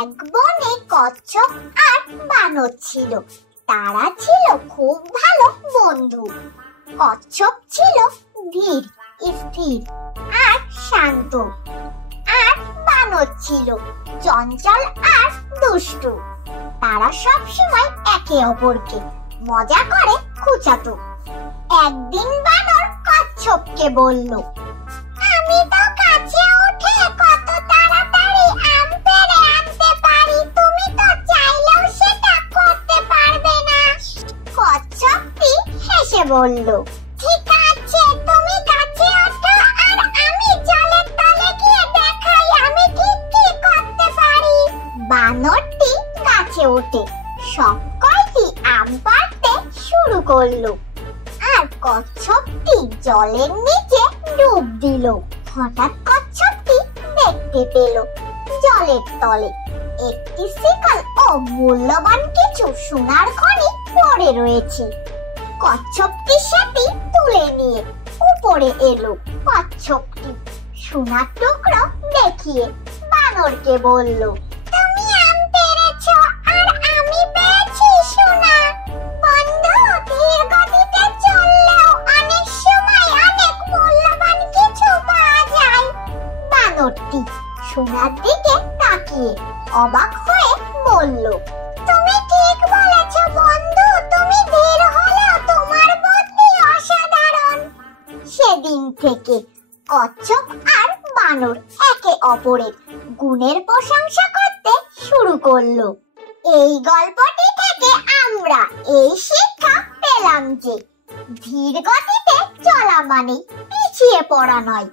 এক বনে কচ্ছপ আর বানর ছিল। তারা ছিল খুব ভালো বন্ধু। কচ্ছপ ছিল ধীর, স্থির আর শান্ত, আর বানর ছিল চঞ্চল আর দুষ্টু। তারা সব সময় একে অপরকে মজা করে খুঁচাতো। একদিন বানর কচ্ছপকে বলল, আমি তো গাছে উঠে কত তাড়াতাড়ি আম পেড়ে আনতে পারি, তুমি তো চাইলেও সেটা করতে পারবে না। কচ্ছপটি হেসে বলল, ঠিক আছে, তুমি গাছে ওঠো আর আমি জলের তলে গিয়ে দেখাই আমি ঠিক কি করতে পারি। বানরটি গাছে উঠে সব কয়টি আম পাড়তে শুরু করলো, আর কচ্ছপটি জলের নিচে ডুব দিল। হঠাৎ কচ্ছপটি দেখতে পেল জলের তলে একটি শিকল ও মূল্যবান কিছু সোনার খনি পড়ে রয়েছে। কচ্ছপটি সেটি তুলে নিয়ে উপরে এলো। কচ্ছপটি সোনার টুকরো দেখিয়ে বানরকে বলল, তুমি আম পেড়েছো আর আমি পেয়েছি সোনা। বন্ধু, ধীর গতিতে চললেও অনেক সময় অনেক মূল্যবান কিছু পাওয়া যায়। বানরটি সোনার দিকে তাকিয়ে অবাক হয়ে বলল, তুমি ঠিক বলেছো বন্ধু, তুমি ধীর হলেও তোমার বুদ্ধি অসাধারণ। সেদিন থেকে কচ্ছপ আর বানর একে অপরের গুণের প্রশংসা করতে শুরু করলো। এই গল্পটি থেকে আমরা এই শিক্ষা পেলাম যে ধীর গতিতে চলা মানে পিছিয়ে পড়া নয়,